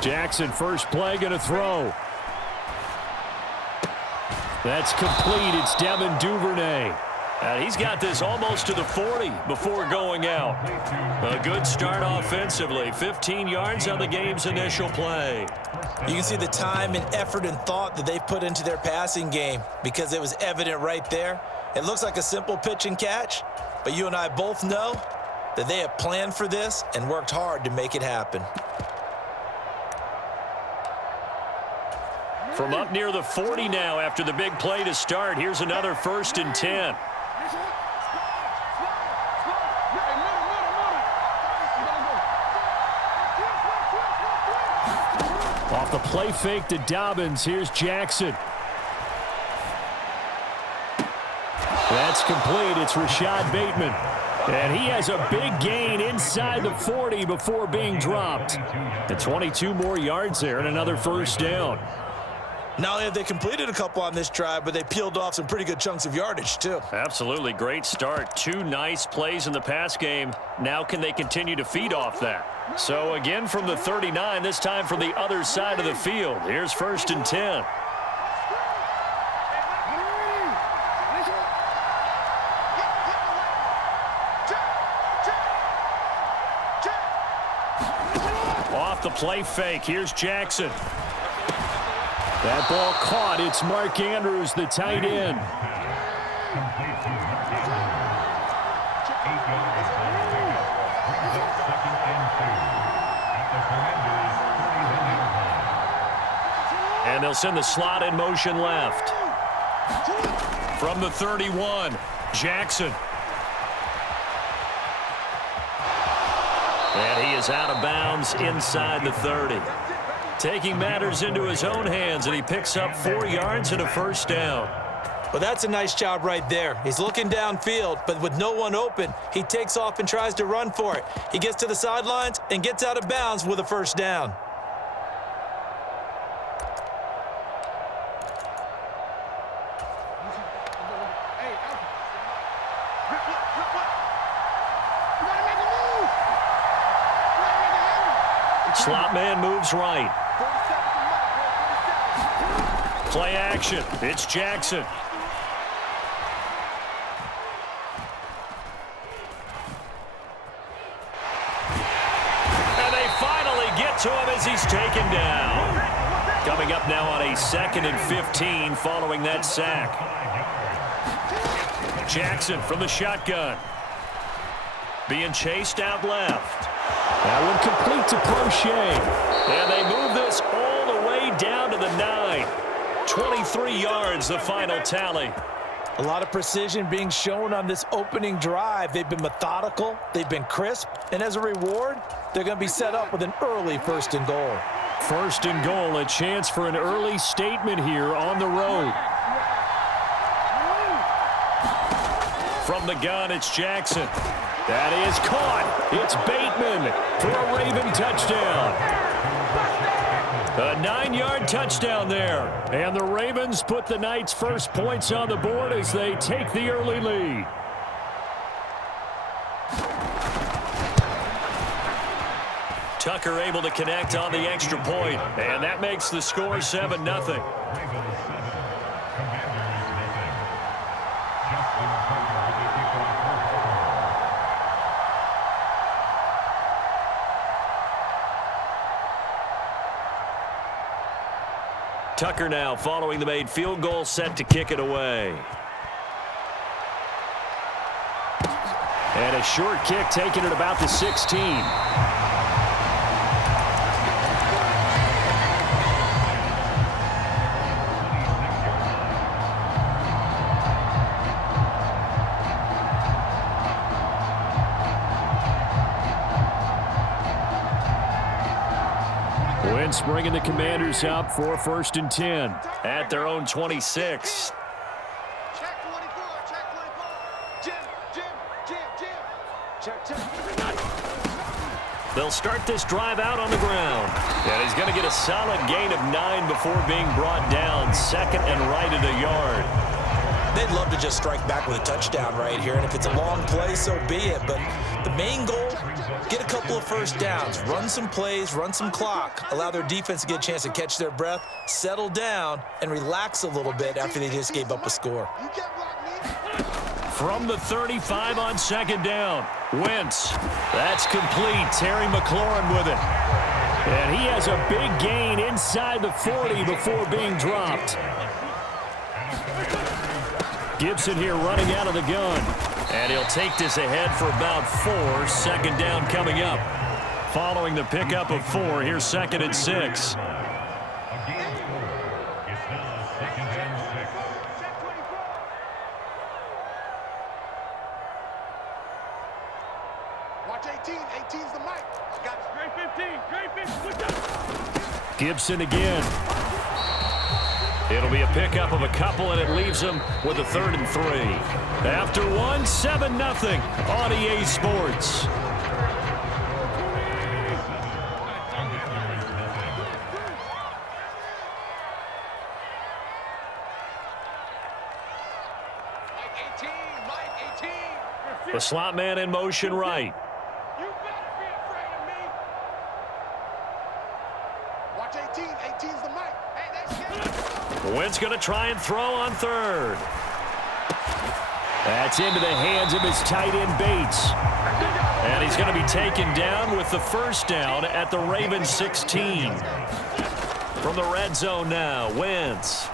Jackson, first play, going to throw. That's complete. It's Devin Duvernay. And he's got this almost to the 40 before going out. A good start offensively. 15 yards on the game's initial play. You can see the time and effort and thought that they've put into their passing game because it was evident right there. It looks like a simple pitch and catch, but you and I both know that they have planned for this and worked hard to make it happen. From up near the 40 now after the big play to start, here's another 1st and 10. Off the play fake to Dobbins. Here's Jackson. That's complete. It's Rashad Bateman. And he has a big gain inside the 40 before being dropped. And 22 more yards there and another 1st down. Not only have they completed a couple on this drive, but they peeled off some pretty good chunks of yardage, too. Absolutely. Great start. 2 nice plays in the pass game. Now can they continue to feed off that? So again from the 39, this time from the other side of the field. Here's 1st and 10. Off the play fake. Here's Jackson. That ball caught. It's Mark Andrews, the tight end. And they'll send the slot in motion left. From the 31, Jackson. And he is out of bounds inside the 30. Taking matters into his own hands, and he picks up 4 yards and a 1st down. Well, that's a nice job right there. He's looking downfield, but with no one open, he takes off and tries to run for it. He gets to the sidelines and gets out of bounds with a 1st down. Slot man moves right. Play action. It's Jackson. And they finally get to him as he's taken down. Coming up now on a 2nd and 15 following that sack. Jackson from the shotgun. Being chased out left. That one complete to Crochet. And they move this all the way down to the 9. 23 yards, the final tally. A lot of precision being shown on this opening drive. They've been methodical, they've been crisp, and as a reward, they're going to be set up with an early 1st and goal. 1st and goal, a chance for an early statement here on the road. From the gun, it's Jackson. That is caught. It's Bateman for a Raven touchdown. A 9-yard touchdown there. And the Ravens put the Knights' first points on the board as they take the early lead. Tucker able to connect on the extra point, and that makes the score 7-0. Tucker now following the made field goal, set to kick it away. And a short kick taken at about the 16. Wentz bringing the Commanders up for 1st and 10 at their own 26. Check 24, check 24. Check. They'll start this drive out on the ground. And he's going to get a solid gain of 9 before being brought down. 2nd and right at a yard. They'd love to just strike back with a touchdown right here, and if it's a long play, so be it. But The main goal, get a couple of first downs, run some plays, run some clock, allow their defense to get a chance to catch their breath, settle down, and relax a little bit after they just gave up a score. From the 35 on second down, Wentz. That's complete. Terry McLaurin with it. And he has a big gain inside the 40 before being dropped. Gibson here running out of the gun. And he'll take this ahead for about 4. Second down coming up. Following the pickup of 4, here's 2nd and 6. Watch 18. 18's the mic. Got it. Great 15. Great 15. Gibson again. It'll be a pickup of a couple, and it leaves them with a 3rd and 3. After 1, 7-0 on EA Sports. The slot man in motion right. You better be afraid of me. Watch 18. 18's the mic. Hey, that's good. Wentz going to try and throw on 3rd. That's into the hands of his tight end Bates. And he's going to be taken down with the first down at the Ravens 16. From the red zone now, Wentz.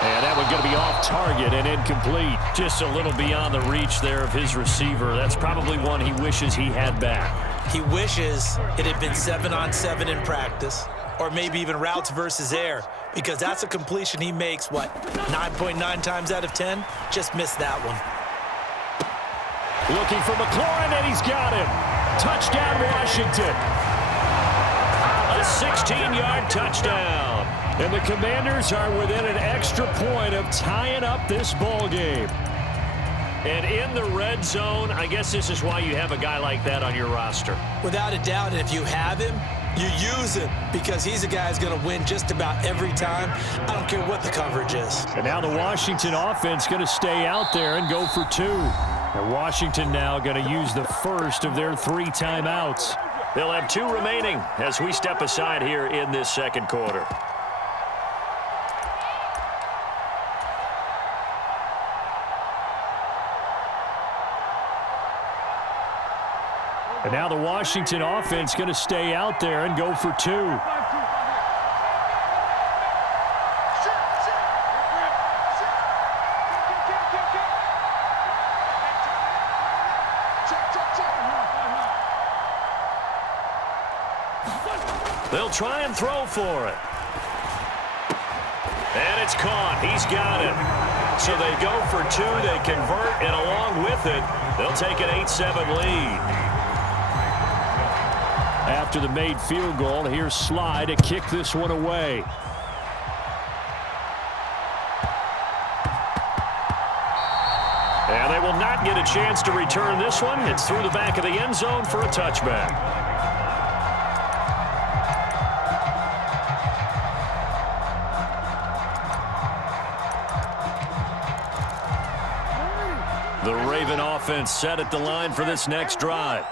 And that one going to be off target and incomplete. Just a little beyond the reach there of his receiver. That's probably one he wishes he had back. He wishes it had been 7-on-7 in practice, or maybe even routes versus air, because that's a completion he makes, 9.9 times out of 10? Just missed that one. Looking for McLaurin, and he's got him. Touchdown, Washington. A 16-yard touchdown. And the Commanders are within an extra point of tying up this ball game. And in the red zone, I guess this is why you have a guy like that on your roster. Without a doubt, and if you have him, you use him, because he's a guy who's going to win just about every time. I don't care what the coverage is. And now the Washington offense going to stay out there and go for 2. And Washington now going to use the first of their 3 timeouts. They'll have 2 remaining as we step aside here in this second quarter. And now the Washington offense going to stay out there and go for 2. They'll try and throw for it. And it's caught. He's got it. So they go for 2. They convert, and along with it, they'll take an 8-7 lead. After the made field goal, here's Sly to kick this one away. And they will not get a chance to return this one. It's through the back of the end zone for a touchback. The Raven offense set at the line for this next drive.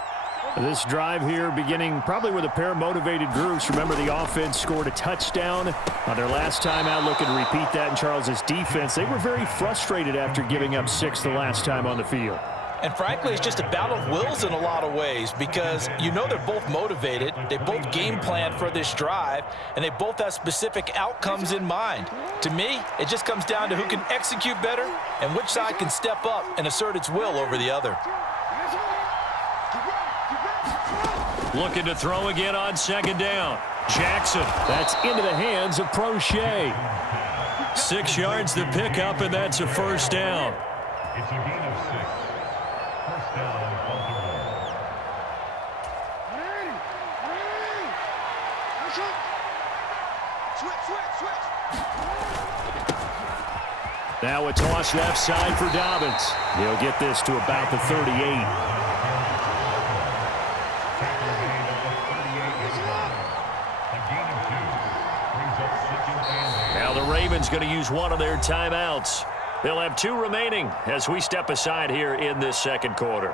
This drive here beginning probably with a pair of motivated groups. Remember, the offense scored a touchdown on their last time out. Looking to repeat that in Charles's defense. They were very frustrated after giving up 6 the last time on the field. And frankly, it's just a battle of wills in a lot of ways, because you know they're both motivated. They both game plan for this drive, and they both have specific outcomes in mind. To me, it just comes down to who can execute better and which side can step up and assert its will over the other. Looking to throw again on second down. Jackson, that's into the hands of Prochet. 6 yards to pick up, and that's a first down. It's a gain of 6. First down on the roll. Switch. Now a toss left side for Dobbins. He'll get this to about the 38. Now the Ravens going to use one of their timeouts. They'll have 2 remaining as we step aside here in this second quarter.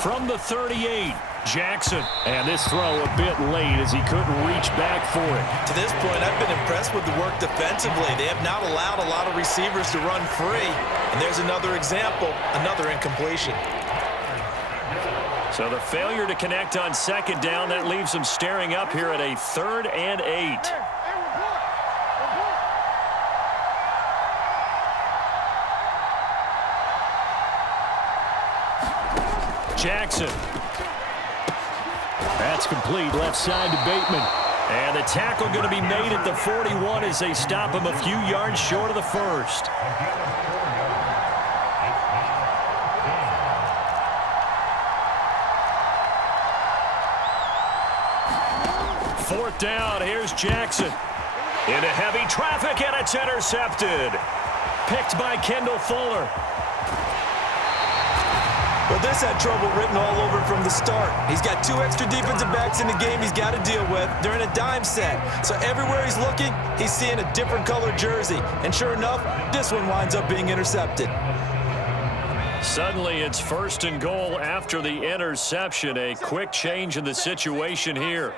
From the 38, Jackson. And this throw a bit late as he couldn't reach back for it. To this point, I've been impressed with the work defensively. They have not allowed a lot of receivers to run free. And there's another example, another incompletion. So the failure to connect on second down, that leaves them staring up here at a 3rd and 8. Jackson. That's complete, left side to Bateman. And the tackle going to be made at the 41 as they stop him a few yards short of the first. Fourth down, here's Jackson. Into heavy traffic, and it's intercepted. Picked by Kendall Fuller. Well, this had trouble written all over from the start. He's got 2 extra defensive backs in the game he's got to deal with. They're in a dime set. So everywhere he's looking, he's seeing a different color jersey. And sure enough, this one winds up being intercepted. Suddenly, it's 1st and goal after the interception. A quick change in the situation here.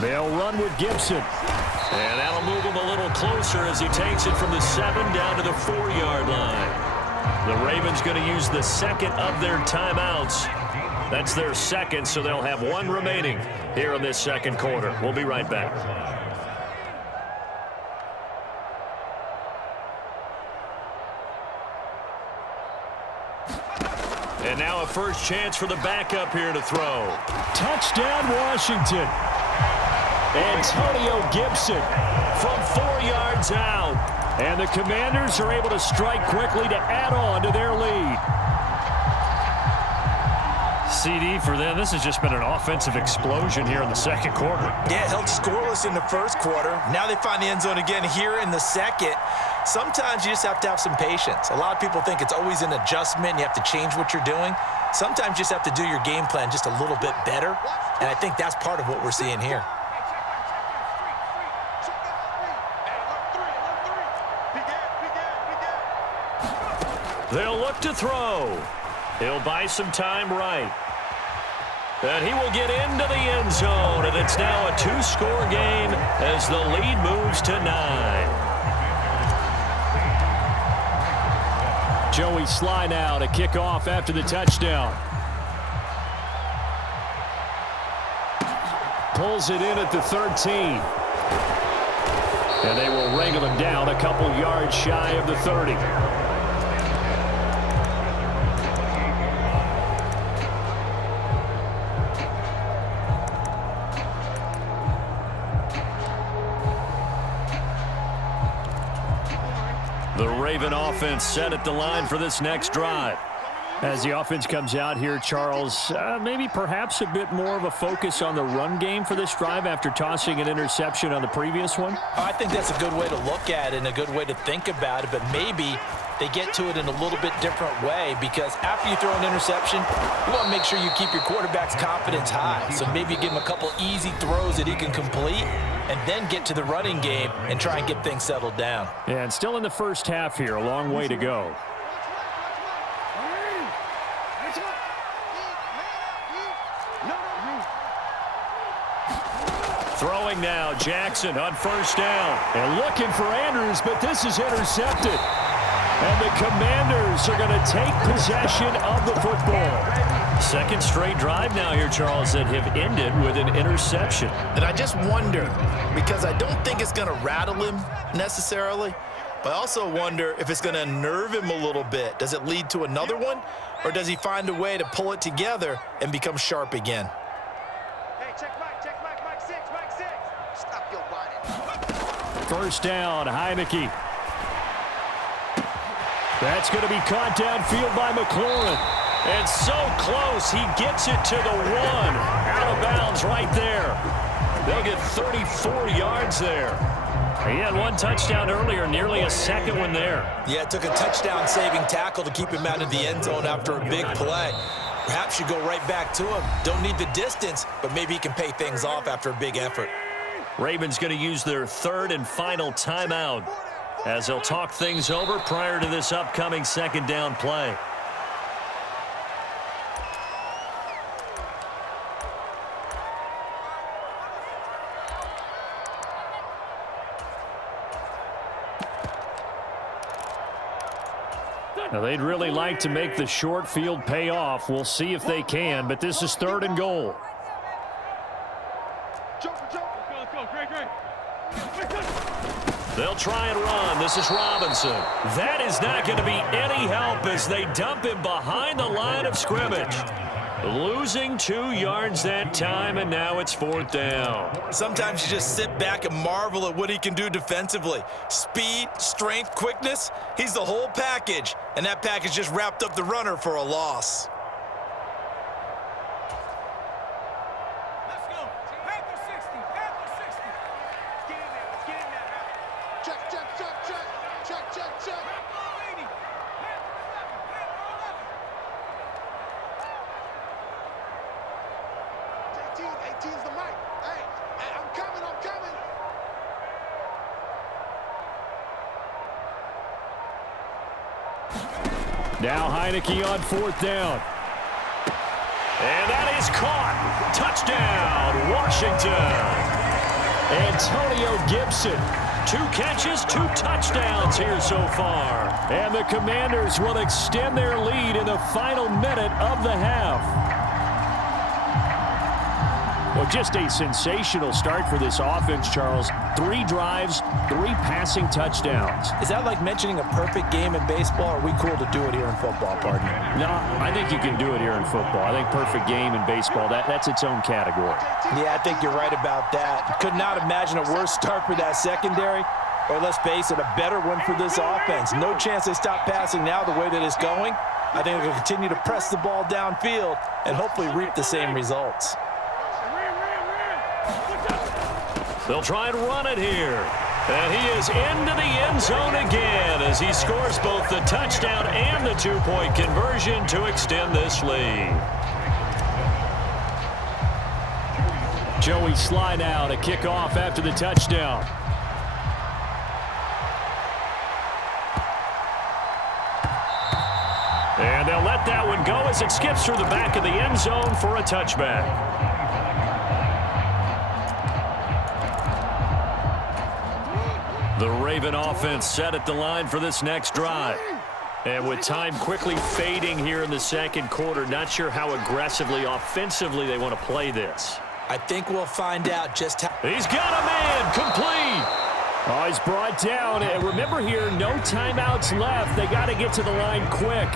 They'll run with Gibson. And that'll move him a little closer as he takes it from the 7 down to the 4-yard line. The Ravens going to use the second of their timeouts. That's their second, so they'll have 1 remaining here in this second quarter. We'll be right back. And now a first chance for the backup here to throw. Touchdown, Washington. Antonio Gibson from 4 yards out. And the Commanders are able to strike quickly to add on to their lead. CD for them. This has just been an offensive explosion here in the second quarter. Yeah, held scoreless in the first quarter. Now they find the end zone again here in the second. Sometimes you just have to have some patience. A lot of people think it's always an adjustment. You have to change what you're doing. Sometimes you just have to do your game plan just a little bit better. And I think that's part of what we're seeing here. They'll look to throw. He'll buy some time right. And he will get into the end zone. And it's now a 2-score game as the lead moves to 9. Joey Sly now to kick off after the touchdown. Pulls it in at the 13. And they will wrangle him down a couple yards shy of the 30. The Raven offense set at the line for this next drive. As the offense comes out here, Charles, maybe perhaps a bit more of a focus on the run game for this drive after tossing an interception on the previous one? I think that's a good way to look at it and a good way to think about it, but maybe they get to it in a little bit different way because after you throw an interception, you want to make sure you keep your quarterback's confidence high. So maybe you give him a couple easy throws that he can complete and then get to the running game and try and get things settled down. Yeah, and still in the first half here, a long way to go. Throwing now, Jackson on first down. And looking for Andrews, but this is intercepted. And the Commanders are going to take possession of the football. Second straight drive now here, Charles, that have ended with an interception. And I just wonder, because I don't think it's going to rattle him necessarily, but I also wonder if it's going to unnerve him a little bit. Does it lead to another one, or does he find a way to pull it together and become sharp again? First down, Heineke. That's going to be caught downfield by McLaurin. And so close, he gets it to the 1. Out of bounds right there. They'll get 34 yards there. He had one touchdown earlier, nearly a second one there. Yeah, it took a touchdown-saving tackle to keep him out of the end zone after a big play. Perhaps you go right back to him. Don't need the distance, but maybe he can pay things off after a big effort. Ravens going to use their third and final timeout as they'll talk things over prior to this upcoming second down play. Now, they'd really like to make the short field pay off. We'll see if they can, but this is third and goal. They'll try and run. This is Robinson. That is not going to be any help as they dump him behind the line of scrimmage. Losing 2 yards that time, and now it's fourth down. Sometimes you just sit back and marvel at what he can do defensively. Speed, strength, quickness, he's the whole package. And that package just wrapped up the runner for a loss. Let's go. Panther 60. Panther 60. Get in there. Let's get in there now. Check, check, check, check. Check, check, check. Panther 80. Panther 11. Panther 11. 18's the mic. Hey, I'm coming, I'm coming. Now Heineke on fourth down. And that is caught. Touchdown, Washington. Antonio Gibson. 2 catches, 2 touchdowns here so far. And the Commanders will extend their lead in the final minute of the half. Well, just a sensational start for this offense, Charles. 3 drives, 3 passing touchdowns. Is that like mentioning a perfect game in baseball, or are we cool to do it here in football, partner? No, I think you can do it here in football. I think perfect game in baseball, that's its own category. Yeah, I think you're right about that. Could not imagine a worse start for that secondary, or let's face it, a better one for this offense. No chance they stop passing now the way that it's going. I think they'll continue to press the ball downfield and hopefully reap the same results. They'll try and run it here. And he is into the end zone again as he scores both the touchdown and the 2-point conversion to extend this lead. Joey slide out, a kickoff after the touchdown. And they'll let that one go as it skips through the back of the end zone for a touchback. The Raven offense set at the line for this next drive. And with time quickly fading here in the second quarter, not sure how aggressively, offensively they want to play this. I think we'll find out just how. He's got a man, complete. Oh, he's brought down. And remember here, no timeouts left. They got to get to the line quick.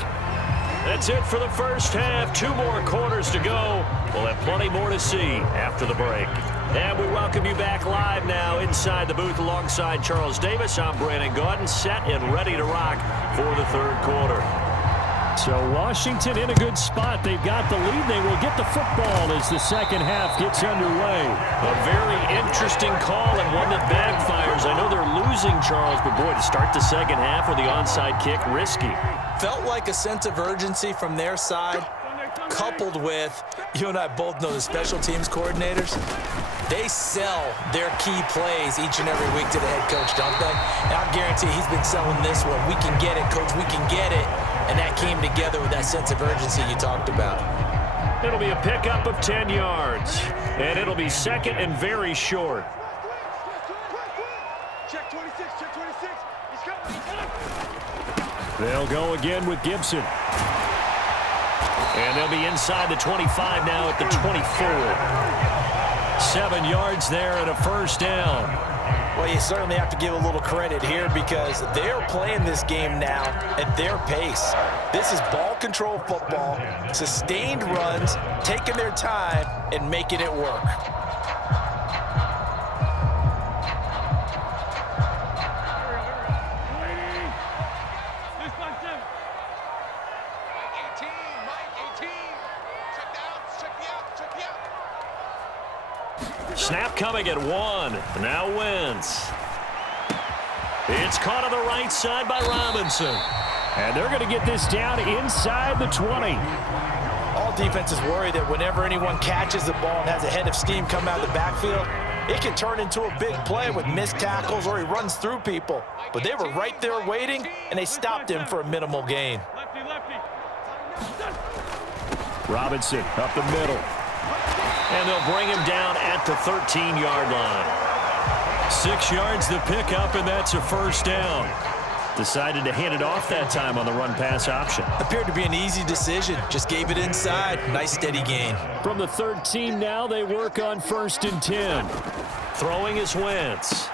That's it for the first half. 2 more quarters to go. We'll have plenty more to see after the break. And we welcome you back live now inside the booth alongside Charles Davis. I'm Brandon Gaudin, set and ready to rock for the third quarter. So Washington in a good spot. They've got the lead. They will get the football as the second half gets underway. A very interesting call and one that backfires. I know they're losing, Charles, but boy, to start the second half with the onside kick, risky. Felt like a sense of urgency from their side, coupled with, you and I both know the special teams coordinators, they sell their key plays each and every week to the head coach, don't they? And I guarantee he's been selling this one. We can get it, coach, we can get it. And that came together with that sense of urgency you talked about. It'll be a pickup of 10 yards. And it'll be second and very short. Check 26, check 26. He's coming, he's coming. They'll go again with Gibson. And they'll be inside the 25 now at the 24. 7 yards there and a first down. Well, you certainly have to give a little credit here because they're playing this game now at their pace. This is ball control football, sustained runs, taking their time and making it work. Snap coming at 1. Now Wentz. It's caught on the right side by Robinson. And they're going to get this down inside the 20. All defenses worry that whenever anyone catches the ball and has a head of steam come out of the backfield, it can turn into a big play with missed tackles or he runs through people. But they were right there waiting, and they stopped him for a minimal gain. Robinson up the middle. And they'll bring him down at the 13-yard line. 6 yards to pick up, and that's a first down. Decided to hand it off that time on the run-pass option. Appeared to be an easy decision. Just gave it inside. Nice steady gain. From the 13 now, they work on 1st and 10. Throwing is Wentz.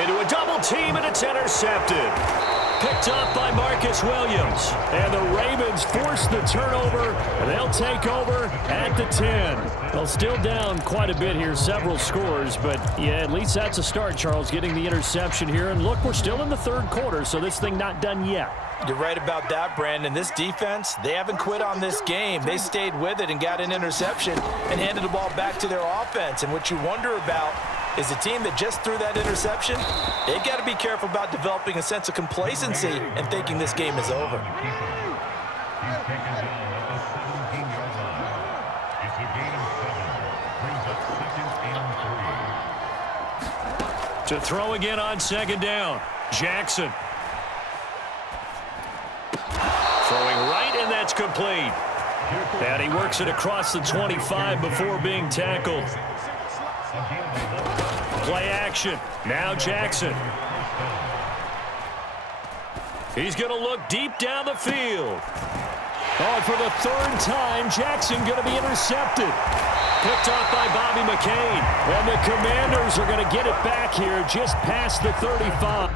Into a double team, and it's intercepted. Picked up by Marcus Williams. And the Ravens force the turnover, and they'll take over at the 10. Well, still down quite a bit here, several scores, but yeah, at least that's a start, Charles, getting the interception here. And look, we're still in the 3rd quarter, so this thing not done yet. You're right about that, Brandon. This defense, they haven't quit on this game. They stayed with it and got an interception and handed the ball back to their offense. And what you wonder about is a team that just threw that interception, they've got to be careful about developing a sense of complacency and thinking this game is over. He's taken down at the 17-yard line. It's a gain of 7. Brings up 2nd and 3. To throw again on 2nd down. Jackson. Throwing right, and that's complete. And he works it across the 25 before being tackled. Play action. Now Jackson. He's going to look deep down the field. Oh, for the 3rd time, Jackson going to be intercepted. Picked off by Bobby McCain. And the Commanders are going to get it back here just past the 35.